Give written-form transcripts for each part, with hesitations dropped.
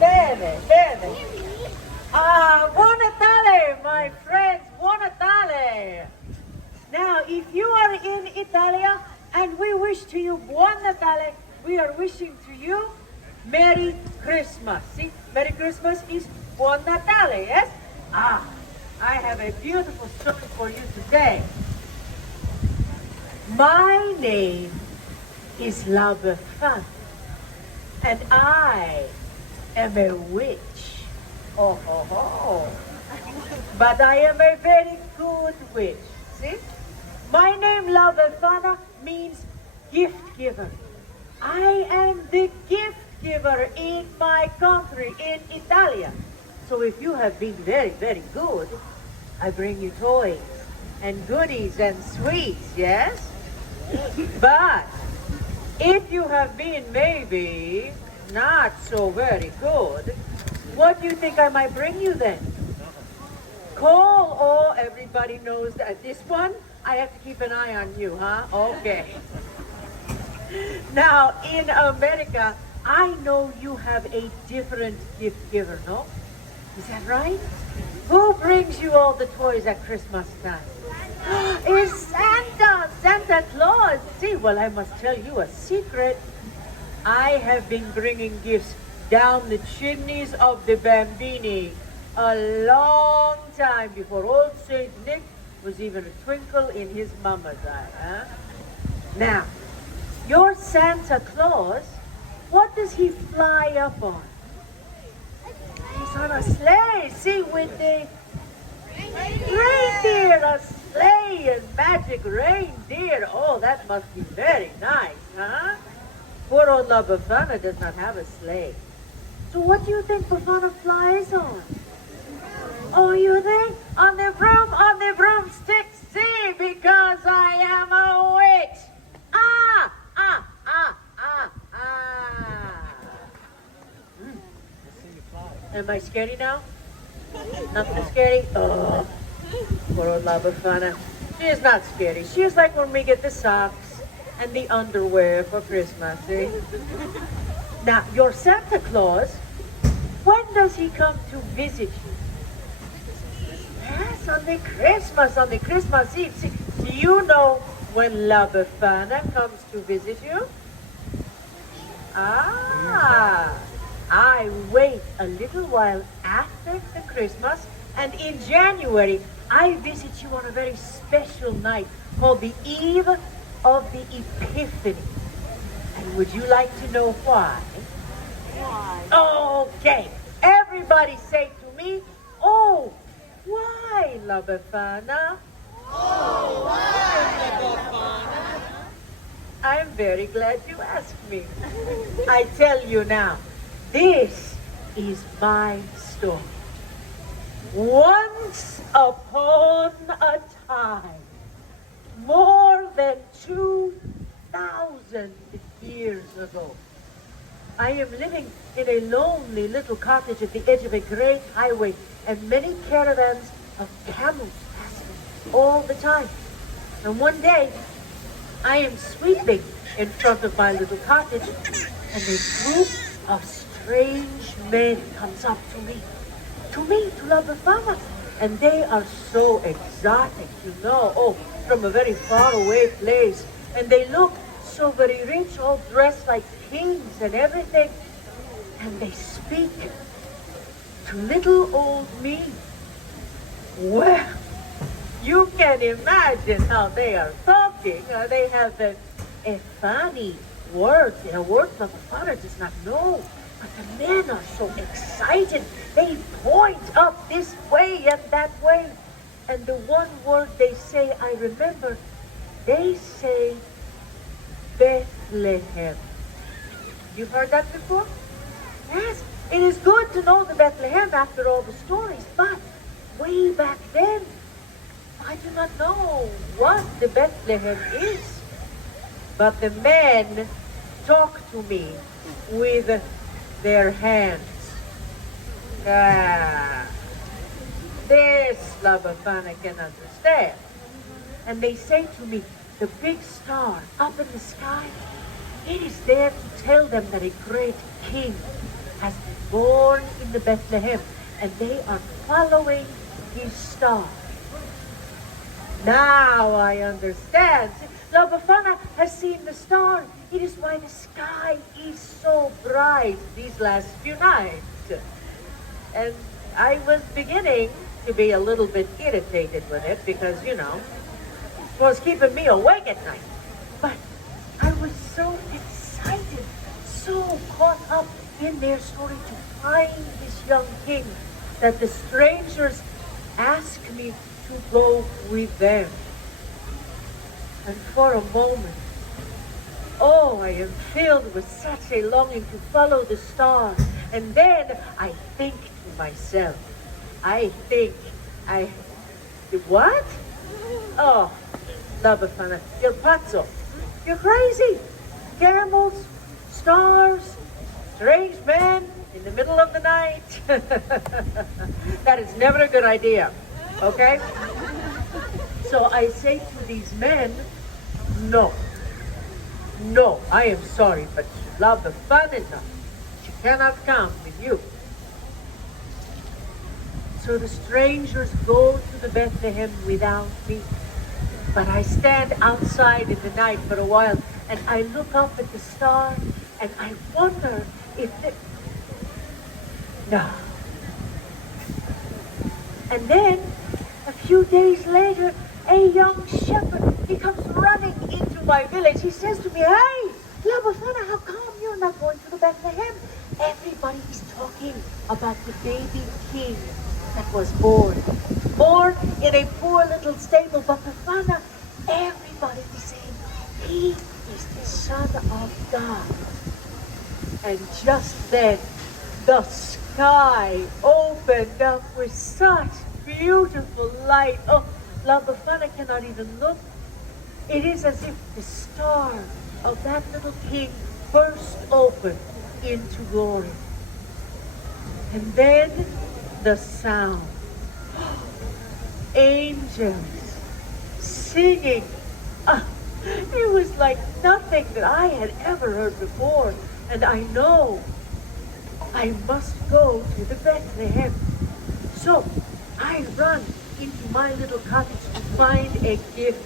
Bene, bene. Buon Natale, my friends, buon Natale. Now, if you are in Italia and we wish to you buon Natale, we are wishing to you Merry Christmas. See, Merry Christmas is buon Natale, yes? I have a beautiful story for you today. My name is La Befana, and I am a witch. Oh, ho, ho. But I am a very good witch, see? My name, La Befana, means gift giver. I am the gift giver in my country, in Italia. So if you have been very, very good, I bring you toys and goodies and sweets, yes? But if you have been maybe not so very good, what do you think I might bring you then? Coal? Oh, everybody knows that. This one, I have to keep an eye on you, huh? Okay. Now, in America, I know you have a different gift giver, no? Is that right? Who brings you all the toys at Christmas time? It's Santa! Santa Claus! See, well, I must tell you a secret. I have been bringing gifts down the chimneys of the Bambini a long time before old Saint Nick was even a twinkle in his mama's eye, huh? Now, your Santa Claus, what does he fly up on? He's on a sleigh, see, with the reindeer, a sleigh and magic reindeer. Oh, that must be very nice, huh? Poor old La Befana does not have a sleigh. So what do you think Befana flies on? Oh, you think? On the broomstick, see, because I am a witch. Am I scary now? Not so scary? Oh, poor old La Befana. She is not scary. She is like when we get the socks and the underwear for Christmas, see? Now, your Santa Claus, when does he come to visit you? Yes, on the Christmas Eve. See, do you know when La Befana comes to visit you? I wait a little while after the Christmas, and in January, I visit you on a very special night called the Eve of the Epiphany. And would you like to know why? Why? Okay. Everybody say to me, oh, why, La Befana? Oh, why, La Befana? I'm very glad you asked me. I tell you now, this is my story. Once upon a time, more than 2,000 years ago, I am living in a lonely little cottage at the edge of a great highway, and many caravans of camels pass me all the time. And one day, I am sweeping in front of my little cottage, and a group of strange men comes up to La Befana, and they are so exotic, you know, oh, from a very far away place, and they look so very rich, all dressed like kings and everything, and they speak to little old me. Well, you can imagine how they are talking. They have a funny words, words La Befana does not know. But the men are so excited. They point up this way and that way. And the one word they say, I remember, they say Bethlehem. You've heard that before? Yes, it is good to know the Bethlehem after all the stories, but way back then, I do not know what the Bethlehem is. But the men talk to me with their hands. This La Befana can understand. And they say to me, the big star up in the sky, it is there to tell them that a great king has been born in the Bethlehem, and they are following his star. Now I understand. La Befana has seen the star. It is why the sky is so bright these last few nights. And I was beginning to be a little bit irritated with it because, it was keeping me awake at night. But I was so excited, so caught up in their story to find this young king that the strangers asked me to go with them. And for a moment, I am filled with such a longing to follow the star. And then I think to myself, what? Oh, La Befana, you're pazzo. You're crazy. Camels, stars, strange men in the middle of the night. That is never a good idea, okay? So I say to these men, no, I am sorry, but La Befana, she cannot come with you. So the strangers go to the Bethlehem without me. But I stand outside in the night for a while, and I look up at the star, and I wonder if no. And then, a few days later, a young shepherd, he comes running into my village. He says to me, "Hey, La Befana, how come you're not going to the Bethlehem? Everybody is talking about the baby king that was born in a poor little stable, but Befana, everybody is saying, he is the Son of God." And just then, the sky opened up with such beautiful light. Oh, La Befana cannot even look. It is as if the star of that little king burst open into glory. And then the sound. Angels singing. It was like nothing that I had ever heard before. And I know I must go to the Bethlehem. So I run into my little cottage to find a gift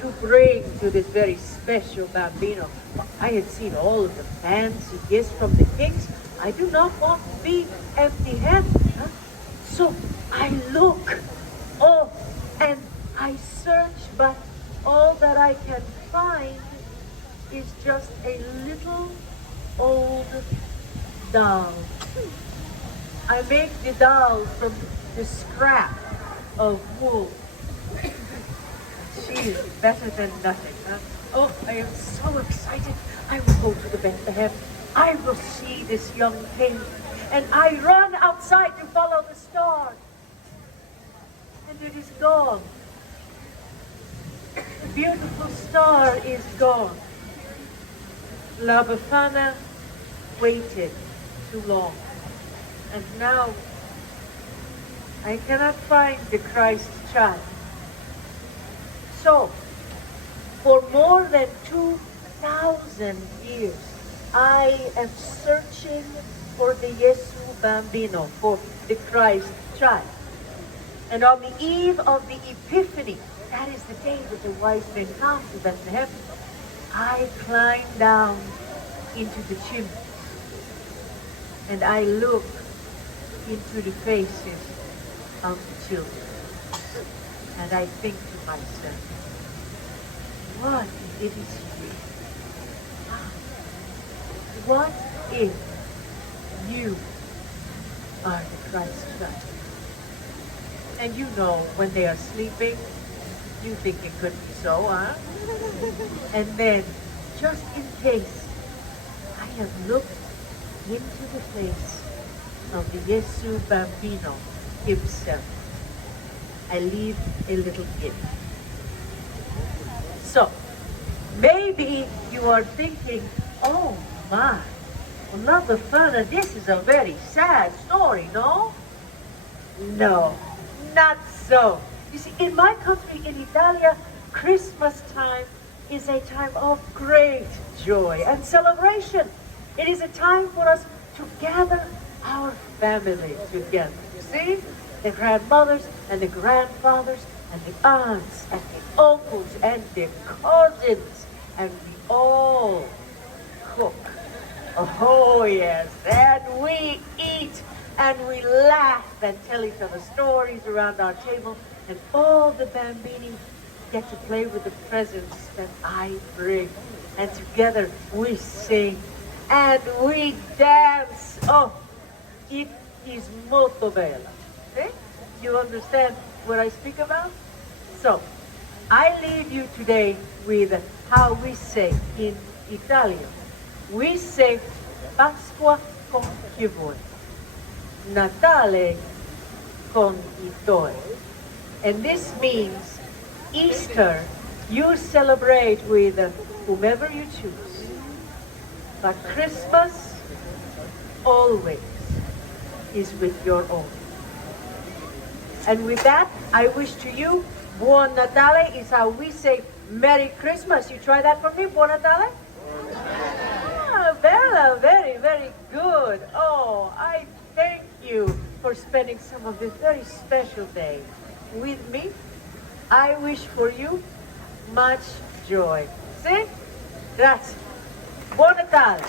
to bring to this very special bambino. I had seen all of the fancy gifts from the kings. I do not want to be empty-handed. So I look, and I search, but all that I can find is just a little old doll. I make the doll from the scrap of wool. She is better than nothing. Oh, I am so excited. I will go to the Bethlehem. I will see this young king. And I run outside to follow the star. And it is gone. The beautiful star is gone. La Befana waited too long. And now I cannot find the Christ child. So, for more than 2,000 years, I am searching for the Yesu Bambino, for the Christ child. And on the eve of the Epiphany, that is the day that the wise men come to Bethlehem, I climb down into the chimney and I look into the faces of the children. And I think to myself, what if it is you? What if you are the Christ child? And when they are sleeping, you think it could be so, huh? And then, just in case, I have looked into the face of the Yesu Bambino himself. I leave a little gift. So, maybe you are thinking, oh my, La Befana, this is a very sad story, no? No, not so. You see, in my country, in Italia, Christmas time is a time of great joy and celebration. It is a time for us to gather our family together. See? The grandmothers and the grandfathers and the aunts and the uncles and the cousins. And we all cook. Oh, yes. And we eat and we laugh and tell each other stories around our table. And all the bambini get to play with the presents that I bring. And together we sing and we dance. Oh, it is molto bella. Okay? You understand what I speak about? So, I leave you today with how we say in Italian. We say Pasqua con chi vuoi, Natale con i tuoi. And this means Easter you celebrate with whomever you choose. But Christmas always is with your own. And with that, I wish to you, Buon Natale is how we say Merry Christmas. You try that for me, Buon Natale? Ah, Bella, very, very good. Oh, I thank you for spending some of this very special day with me. I wish for you much joy. See? Grazie. Buon Natale.